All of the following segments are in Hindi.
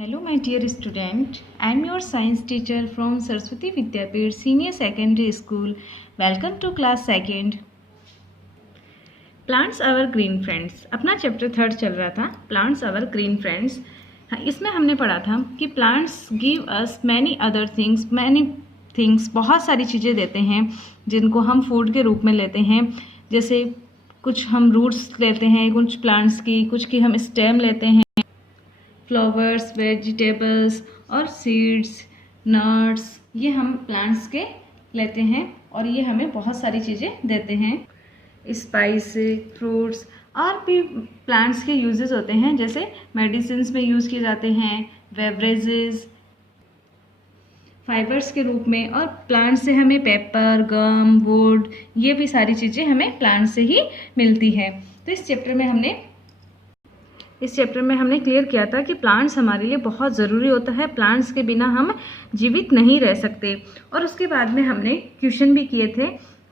Hello my dear student, I am your science teacher from Saraswati Vidyapeeth Senior Secondary School. Welcome to class 2nd. Plants our green friends. अपना चैप्टर 3 चल रहा था Plants our green friends. इसमें हमने पढ़ा था कि plants give us many other things, बहुत सारी चीज़ें देते हैं जिनको हम फूड के रूप में लेते हैं। जैसे कुछ हम रूट्स लेते हैं कुछ प्लांट्स की, कुछ की हम स्टेम लेते हैं, फ्लावर्स, वेजिटेबल्स और सीड्स, नट्स, ये हम प्लांट्स के लेते हैं और ये हमें बहुत सारी चीज़ें देते हैं। स्पाइस, फ्रूट्स और भी प्लांट्स के यूजेस होते हैं, जैसे मेडिसिन्स में यूज़ किए जाते हैं, बेवरेजेस, फाइबर्स के रूप में, और प्लांट से हमें पेपर, गम, वुड, ये भी सारी चीज़ें हमें प्लांट से ही मिलती है। तो इस चैप्टर में हमने क्लियर किया था कि प्लांट्स हमारे लिए बहुत ज़रूरी होता है, प्लांट्स के बिना हम जीवित नहीं रह सकते। और उसके बाद में हमने क्वेश्चन भी किए थे,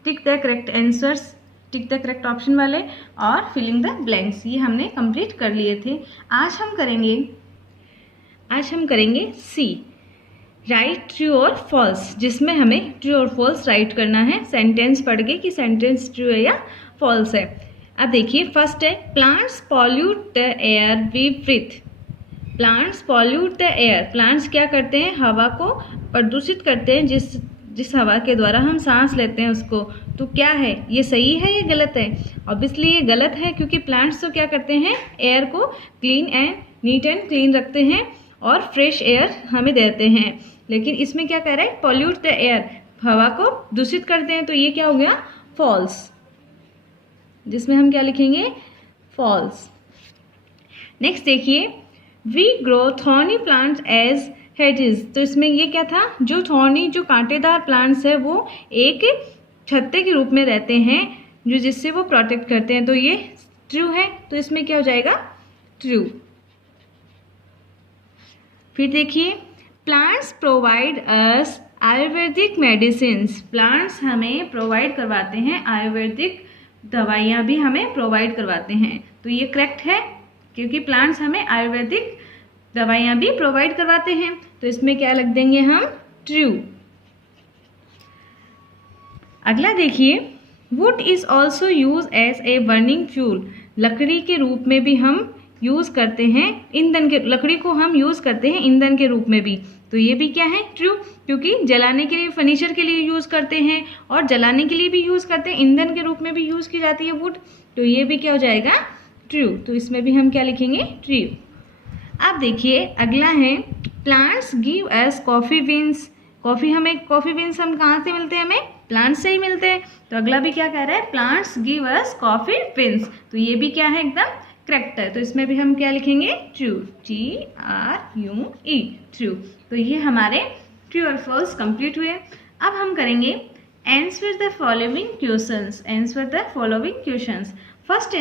tick the correct answers, tick the correct option वाले और फिलिंग द ब्लैंक्स, ये हमने कंप्लीट कर लिए थे। आज हम करेंगे सी, राइट ट्रू और फॉल्स, जिसमें हमें ट्रू और फॉल्स राइट करना है। सेंटेंस पढ़ के कि सेंटेंस ट्रू है या फॉल्स है। अब देखिए, फर्स्ट है plants pollute the air we breathe. Plants pollute the air, plants क्या करते हैं, हवा को प्रदूषित करते हैं, जिस हवा के द्वारा हम सांस लेते हैं उसको। तो क्या है, ये सही है या गलत है? ऑब्वियसली ये गलत है, क्योंकि प्लांट्स तो क्या करते हैं, एयर को नीट एंड क्लीन रखते हैं और फ्रेश एयर हमें देते हैं। लेकिन इसमें क्या कह रहा है, पॉल्यूट द एयर, हवा को दूषित करते हैं, तो ये क्या हो गया, फॉल्स, जिसमें हम क्या लिखेंगे, फॉल्स। नेक्स्ट देखिए, we grow thorny plants as hedges, तो इसमें ये क्या था, जो कांटेदार प्लांट्स है वो एक छत्ते के रूप में रहते हैं, जिससे वो प्रोटेक्ट करते हैं। तो ये ट्रू है, तो इसमें क्या हो जाएगा, ट्रू। फिर देखिए, plants provide us Ayurvedic medicines, plants हमें प्रोवाइड करवाते हैं, आयुर्वेदिक दवाइयाँ भी हमें प्रोवाइड करवाते हैं। तो ये करेक्ट है, क्योंकि प्लांट्स हमें आयुर्वेदिक दवाइयाँ भी प्रोवाइड करवाते हैं। तो इसमें क्या लिख देंगे हम, ट्रू। अगला देखिए, wood is also use as a burning fuel, लकड़ी के रूप में भी हम यूज करते हैं, लकड़ी को हम यूज करते हैं ईंधन के रूप में भी। तो ये भी क्या है, ट्रू, क्योंकि जलाने के लिए, फर्नीचर के लिए यूज करते हैं और जलाने के लिए भी यूज करते हैं, ईंधन के रूप में भी यूज की जाती है वुड। तो ये भी क्या हो जाएगा, ट्रू। तो इसमें भी हम क्या लिखेंगे, ट्रू। अब देखिए, अगला है plants give us coffee beans, coffee beans हम कहाँ से मिलते हैं, हमें प्लांट से ही मिलते हैं। तो अगला भी क्या कह रहा है, plants give us coffee beans, तो ये भी क्या है, एकदम करेक्ट है। तो इसमें भी हम क्या लिखेंगे, ट्रू, TRUE, ट्रू। तो ये हमारे ट्रू और फॉल्स कंप्लीट हुए। अब हम करेंगे answer the following questions. First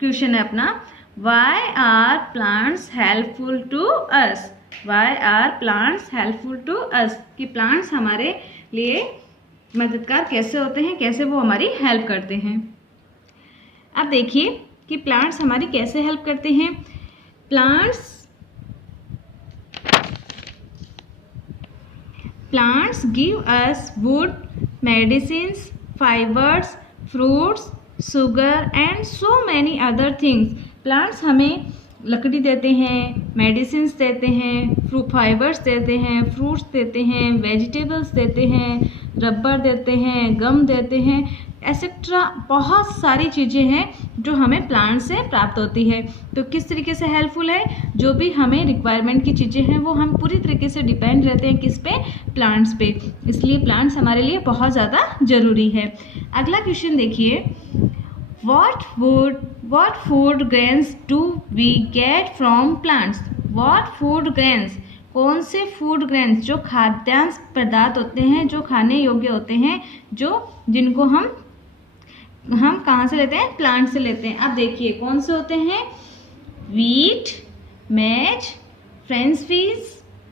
question है अपना, why are plants helpful to us, why are plants helpful to us, कि प्लांट्स हमारे लिए मददगार कैसे होते हैं, कैसे वो हमारी हेल्प करते हैं। अब देखिए कि प्लांट्स हमारी कैसे हेल्प करते हैं। Plants give us would, medicines, fibres, fruits, sugar and so many other things. Plants हमें लकड़ी देते हैं, मेडिसिन्स देते हैं, फाइबर्स देते हैं, फ्रूट्स देते हैं, वेजिटेबल्स देते हैं, रबर देते हैं, गम देते हैं, एक्सेट्रा बहुत सारी चीज़ें हैं जो हमें प्लांट से प्राप्त होती है। तो किस तरीके से हेल्पफुल है, जो भी हमें रिक्वायरमेंट की चीज़ें हैं वो हम पूरी तरीके से डिपेंड रहते हैं किस पे, प्लांट्स पे। इसलिए प्लांट्स हमारे लिए बहुत ज़्यादा ज़रूरी है। अगला क्वेश्चन देखिए, what food grains do we get from plants? What food grains, कौन से फूड ग्रेन्स, जो खाद्यान्न पदार्थ होते हैं, जो खाने योग्य होते हैं, जिनको हम कहाँ से लेते हैं, प्लांट से लेते हैं। अब देखिए कौन से होते हैं, wheat, maize, French fries,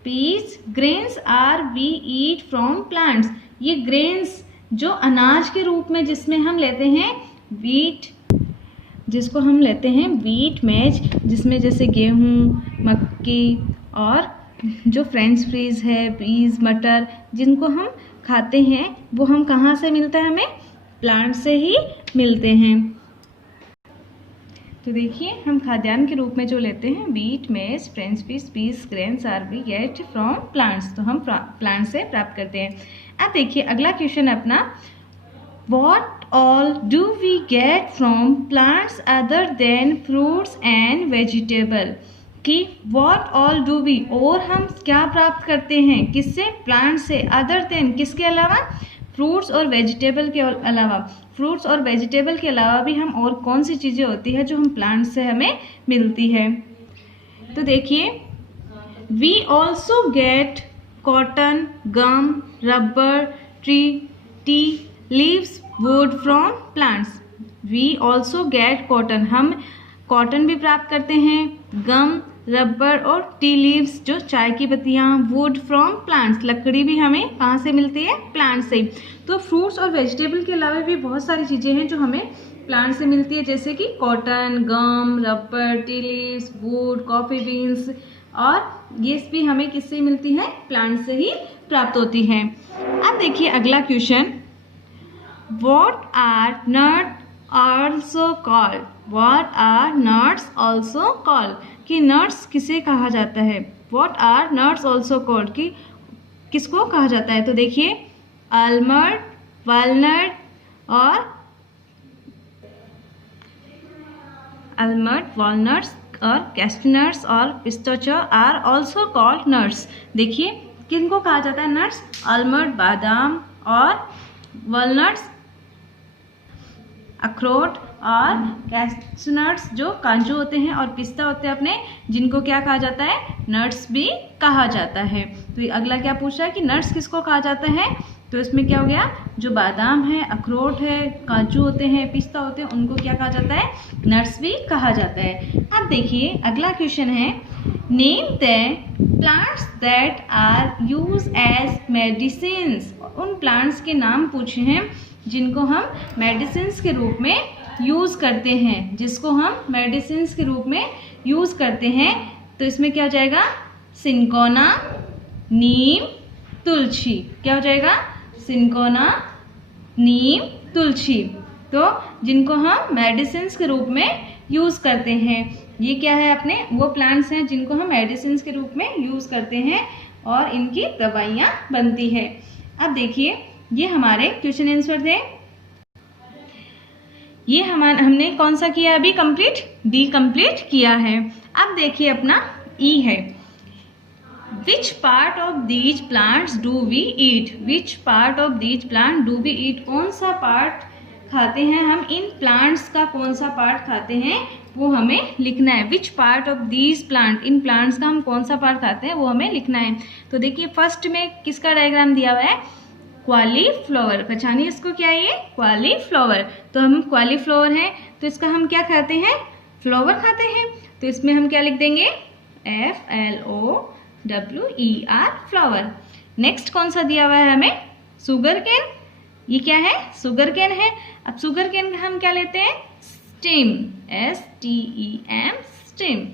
peas, grains are we eat from plants. ये ग्रेन्स जो अनाज के रूप में जिसमें हम लेते हैं, जिसको हम लेते हैं वीट, मैच, जिसमें जैसे गेहूँ, मक्की और जो फ्रेंच फ्रीज है, पीज, मटर जिनको हम खाते हैं वो हम कहाँ से मिलता है, हमें प्लांट से ही मिलते हैं। तो देखिए हम खाद्यान्न के रूप में जो लेते हैं wheat, maize, French fries, peas, grains are we get from plants, तो हम प्लांट से प्राप्त करते हैं। अब देखिए अगला क्वेश्चन है अपना, What all do we get from plants other than fruits and vegetable? कि what all do we, और हम क्या प्राप्त करते हैं किससे, प्लांट से, अदर देन किसके अलावा, फ्रूट्स और वेजिटेबल के अलावा। फ्रूट्स और वेजिटेबल के अलावा भी हम और कौन सी चीज़ें होती है जो हम प्लांट से हमें मिलती है। तो देखिए we also get cotton, gum, rubber, tree, tea leaves, wood from plants. We also get cotton, हम कॉटन भी प्राप्त करते हैं, गम, रबर और टी लीव्स जो चाय की पत्तियाँ, वुड फ्रॉम प्लांट्स, लकड़ी भी हमें कहाँ से मिलती है, प्लांट से। तो फ्रूट्स और वेजिटेबल के अलावा भी बहुत सारी चीज़ें हैं जो हमें प्लांट से मिलती है, जैसे कि cotton, gum, rubber, tea leaves, wood, coffee beans, और ये भी हमें किससे मिलती है, प्लांट से ही प्राप्त होती है। अब देखिए अगला question, What are nuts also called? What are nuts also called? कि nuts किसे कहा जाता है, What are nuts also called कि किसको कहा जाता है। तो देखिए आलमंड, वालनट और आलमंड, वॉलनट्स और कैस्टनट्स और pistachio are also called nuts. देखिए किनको कहा जाता है नट्स, आलमंड बादाम और वॉलनट्स अखरोट और कैस्टनट्स जो काजू होते हैं और पिस्ता होते हैं अपने, जिनको क्या कहा जाता है, नट्स भी कहा जाता है। तो अगला क्या पूछ रहा है कि नट्स किसको कहा जाता है, तो इसमें क्या हो गया, जो बादाम है, अखरोट है, काजू होते हैं, पिस्ता होते हैं, उनको क्या कहा जाता है, नट्स भी कहा जाता है। अब देखिए अगला क्वेश्चन है, name the plants that are use as medicines. उन प्लांट्स के नाम पूछे हैं जिनको हम मेडिसिन्स के रूप में यूज़ करते हैं, जिसको हम मेडिसिन्स के रूप में यूज़ करते हैं। तो इसमें क्या हो जाएगा, सिनकोना, नीम, तुलसी। क्या हो जाएगा, सिनकोना, नीम, तुलसी। तो जिनको हम मेडिसिन्स के रूप में यूज़ करते हैं, ये क्या है, अपने वो प्लांट्स हैं जिनको हम मेडिसिन्स के रूप में यूज़ करते हैं और इनकी दवाइयाँ बनती है। अब देखिए ये हमारे क्वेश्चन आंसर थे। ये हमने कौन सा किया अभी कंप्लीट, डी कंप्लीट किया है। अब देखिए अपना ई है, which part of these plants do we eat. Which part of these plant do we eat, कौन सा पार्ट खाते हैं हम, इन प्लांट्स का कौन सा पार्ट खाते हैं वो हमें लिखना है। Which part of these plant, in plants का हम कौन सा पार्ट खाते हैं वो हमें लिखना है। तो देखिए फर्स्ट में किसका डायग्राम दिया हुआ है, कॉलीफ्लावर। पहचानिए इसको, क्या है ये, कॉलीफ्लावर। तो हम कॉलीफ्लावर हैं तो इसका हम क्या खाते हैं, फ्लावर खाते हैं। तो इसमें हम क्या लिख देंगे, FLOWER, फ्लावर। नेक्स्ट कौन सा दिया हुआ है हमें, शुगर केन। ये क्या है, शुगर केन है। अब शुगर केन हम क्या लेते हैं, स्टेम, STEM, स्टेम।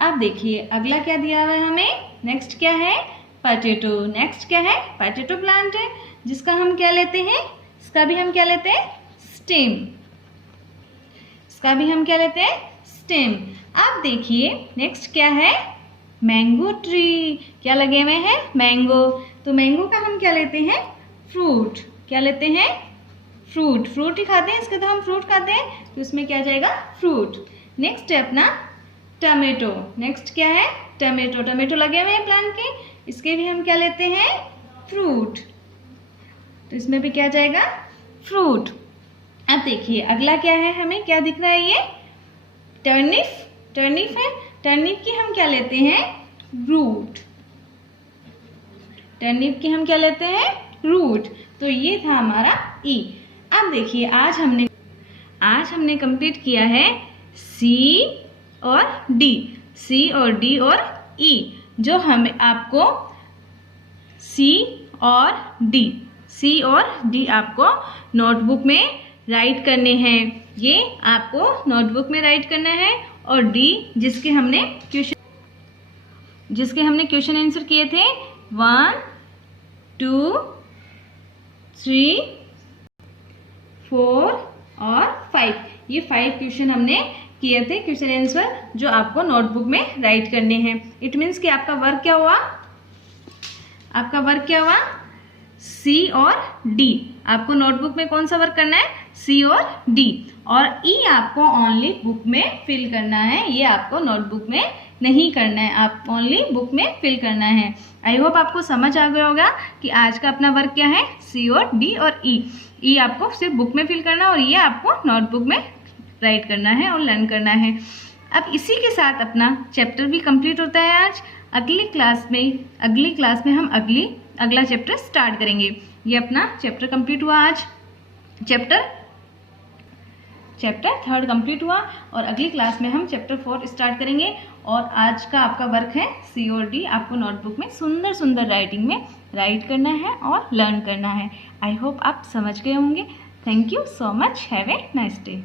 अब देखिए अगला क्या दिया हुआ है हमें, नेक्स्ट क्या है, पोटैटो। नेक्स्ट क्या है, पोटैटो प्लांट है जिसका हम क्या लेते हैं, इसका भी हम क्या लेते हैं, स्टेम। इसका भी हम क्या लेते हैं, स्टेम। अब देखिए नेक्स्ट क्या है, मैंगो ट्री। क्या लगे हुए हैं, मैंगो। तो मैंगो का हम क्या लेते हैं, फ्रूट। क्या लेते हैं, फ्रूट। फ्रूट ही खाते हैं, इसका तो हम फ्रूट खाते हैं, तो इसमें क्या जाएगा, फ्रूट। नेक्स्ट है अपना टमेटो। नेक्स्ट क्या है, टमेटो। टमेटो लगे हुए हैं प्लांट के, इसके भी हम क्या लेते हैं, फ्रूट। तो इसमें भी क्या जाएगा, फ्रूट। अब देखिए अगला क्या है, हमें क्या दिख रहा है, ये टर्निप। टर्निप है, टर्निप की हम क्या लेते हैं, रूट। टर्निप की हम क्या लेते हैं, रूट। तो ये था हमारा ई। अब देखिए आज हमने कंप्लीट किया है सी और डी। सी और डी और ई, जो हमें आपको सी और डी आपको नोटबुक में राइट करने हैं। ये आपको नोटबुक में राइट करना है। और डी जिसके हमने क्वेश्चन जिसके हमने क्वेश्चन आंसर किए थे 1, 2, 3, 4 और 5। ये 5 क्वेश्चन हमने किए थे क्वेश्चन आंसर, जो आपको नोटबुक में राइट करने हैं। इट मीन्स कि आपका वर्क क्या हुआ, आपका वर्क क्या हुआ, सी और डी। आपको नोटबुक में कौन सा वर्क करना है, सी और डी, और ई आपको ओनली बुक में फिल करना है, ये आपको नोटबुक में नहीं करना है, आप ओनली बुक में फिल करना है। आई होप आपको समझ आ गया होगा कि आज का अपना वर्क क्या है, सी और डी और ई। ई आपको सिर्फ बुक में फिल करना है और ये आपको नोटबुक में राइट करना है और लर्न करना है। अब इसी के साथ अपना चैप्टर भी कंप्लीट होता है आज। अगली क्लास में हम अगला चैप्टर स्टार्ट करेंगे। ये अपना चैप्टर कंप्लीट हुआ आज, चैप्टर 3 कंप्लीट हुआ, और अगली क्लास में हम चैप्टर 4 स्टार्ट करेंगे। और आज का आपका वर्क है सी और डी, आपको नोटबुक में सुंदर सुंदर राइटिंग में राइट करना है और लर्न करना है। आई होप आप समझ गए होंगे। Thank you so much, have a nice day.